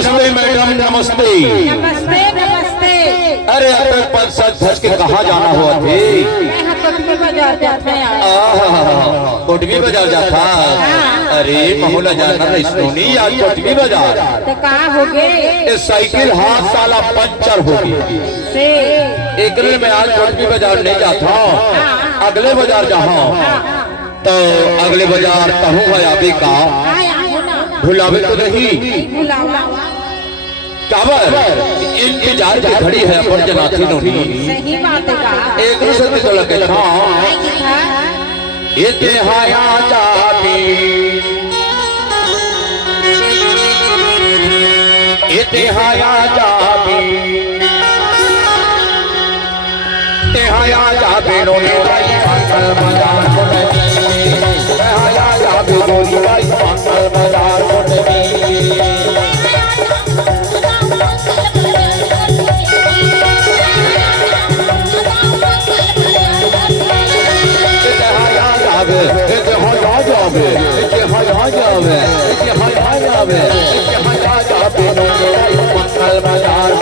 नमस्ते मैडम, नमस्ते। नमस्ते नमस्ते। अरे अरे पर सच धज के कहाँ जाना हुआ थे? कोटवी बाजार जाते हैं। कोटवी बाजार जाता? अरे महुला जाना नहीं आज कोटवी बाजार। तो कहाँ हो गए? साइकिल हाथ साला पंचर हो गई से एक में आज कोटवी बाजार नहीं जाता, अगले बाजार जाओ तो अगले बाजार कहूँ है अभी का भुलावे तो नहीं काबर इंतजार की घड़ी है अपन जनाथी नोनी। सही बात है। एक दूसरे तो लगे था इते हाया जाबी इते हाया जाबी ते हाया जाबे नोनी भाई मंगल बाजार को नहीं ते हाया जाबे नोनी भाई मंगल बाजार को नहीं मंगल बाजार को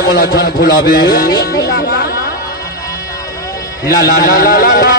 बोला जन भुलावे ला ला ला ला ला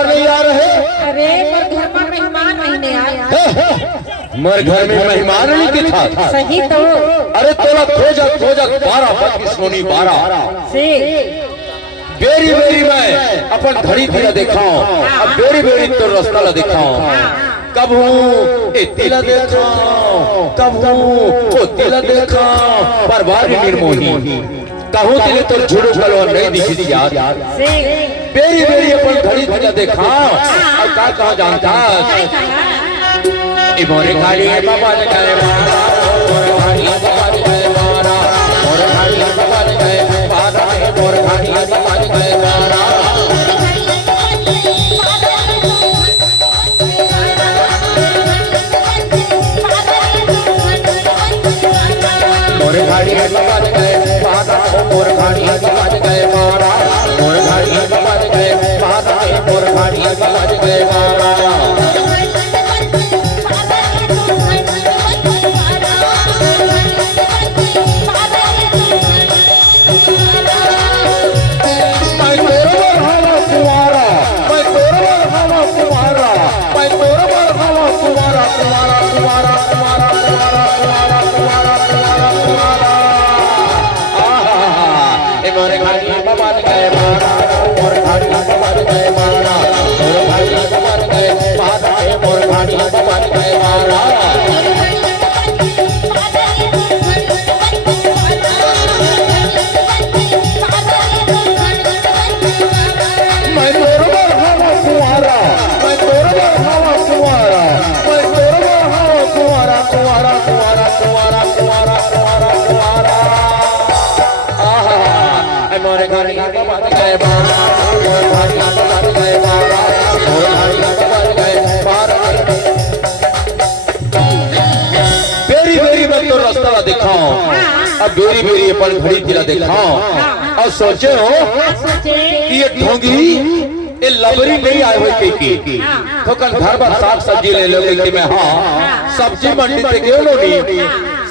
नहीं आ रहे। अरे पर घर पर मेहमान नहीं आए। मर घर में मेहमान नहीं था। सही तो। अरे तोला खोजा 12 की सोनी 12 से बेरी बेरी मैं अपन घड़ी तेरा दिखाऊं, अब बेरी बेरी तो रास्ता ला दिखाऊं। कब हूँ इतिला दिखाऊं, कब हूँ उतिला दिखाऊं, पर बारी निर्मोही कहूँ तेरे तो झूठो कलो नहीं दिखी याद बेरी बेरी अपन घड़ी तेरा दिखाऊं। और कहाँ जानता मोरे खाली बाबा ने गए मारा, मोरे खाली बाबा ने गए मारा, मोरे खाली बाबा ने गए मारा, मोरे खाली बाबा ने गए मारा। मोरे खाली बाबा ने गए मारा, मोरे खाली बाबा ने गए मारा, मोरे खाली बाबा ने गए मारा, मोरे खाली बाबा ने गए मारा। मोरे खाली बाबा ने गए मारा, मोरे खाली बाबा ने गए मारा, मोरे खाली बाबा ने गए मारा, मोरे खाली बाबा ने गए मारा। मैं तोरवा हवा कुंवारा, मैं तोरवा हवा कुंवारा, मैं तोरवा हवा कुंवारा कुंवारा। गए बेरी बेरी मैं तो रास्ता दिखाओ अब बेरी बेरी अपन घड़ी तिला दिखाओ और सोचे हो कि ये ढोंगी ये लबरी नहीं आए हुए की ठोकर घर पर साग सब्जी ले लो कि मैं हाँ सब्जी मंडी से गए नहीं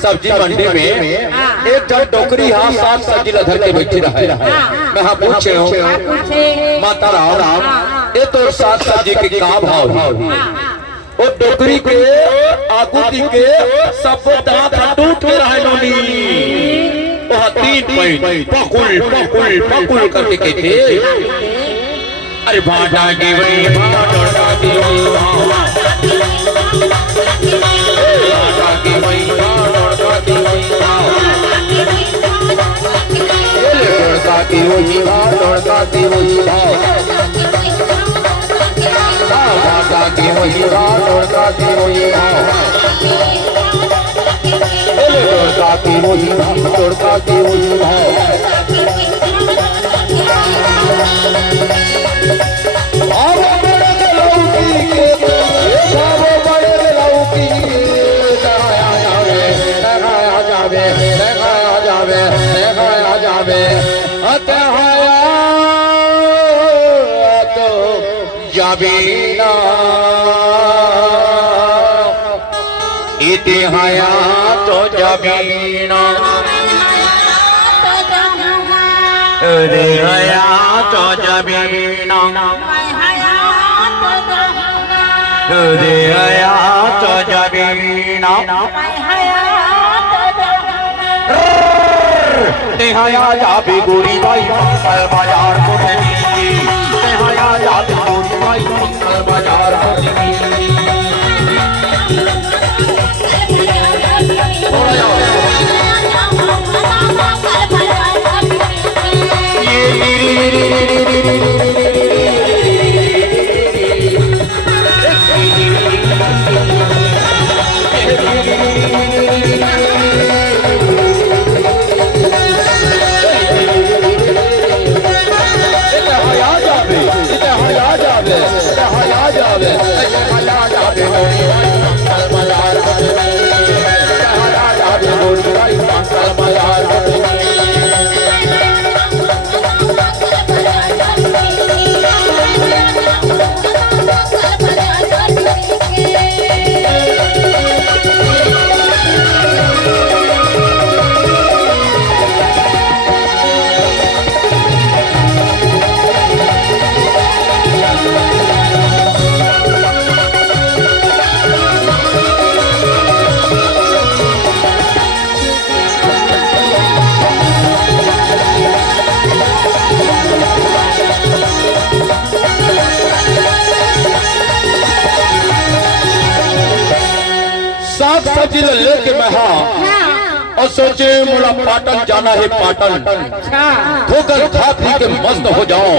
सब्जी मंडी में एक जन डोकरी हाँ साग सब्जी ला धर के बैठी रहे मैं हाँ पूछे हो माता राम ये तो साग सब्जी के का भाव वो डोकरी के आगुती के सब दांत टूट के रहे नोनी वहाँ 3 पैंट पकुल पकुल पकुल करके कहते अरे भाटा की वही भाटा की वही भाटा की वही भाटा की वही लड़का की वही लड़का की वही भाटा की वही लड़का की वही लड़का की वही लड़का की वही जाबीना इतिहाया तो जाबीना रे हया तो जाबीना रे हया तो जाबीना तेहाया जाबी गोरी भाई मंगल बाजार को तेहाया जाबी गोरी भाई मंगल बाजार साग सब्जी लेके मैं हाँ और सोचे मोला पाटन जाना है पाटन धोकर खा पी के मस्त हो जाऊं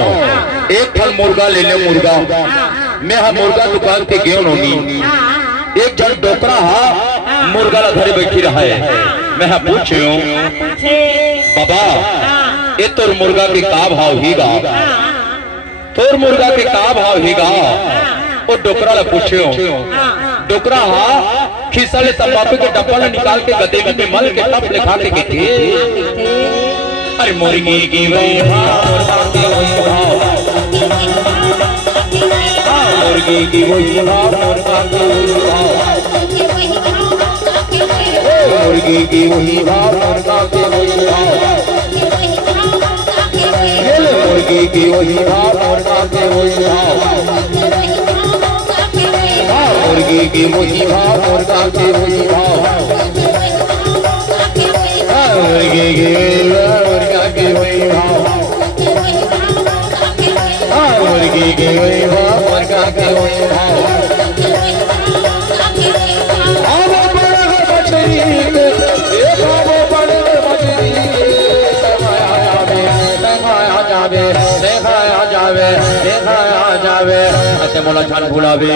एक फल मुर्गा ले ले मुर्गा मैं हाँ मुर्गा दुकान के गेहूं होगी एक जन डोकरा हाँ मुर्गा ला घरे बैठी रहा है मैं हाँ पूछे बाबा ये तोर मुर्गा के का भाव हीगा तोर मुर्गा के का भाव हीगा वो डोकरा ला पूछे डोकरा हाँ खिसा ले तंबाकू के डब्बा निकाल के गदे में मल के टप लिखा के कहते अरे मुर्गी की वही मुर्गा की वही मुर्गी की वही मुर्गा की वही मुर्गी की वही मुर्गा की वही मुर्गी की वही मुर्गा की वही मुर्गी की वही मुर्गा की वही मुर्गी की मुर्गा की वही मुर्गी की वही मुर्गा की वही देखा जावे मोला छान भुलावे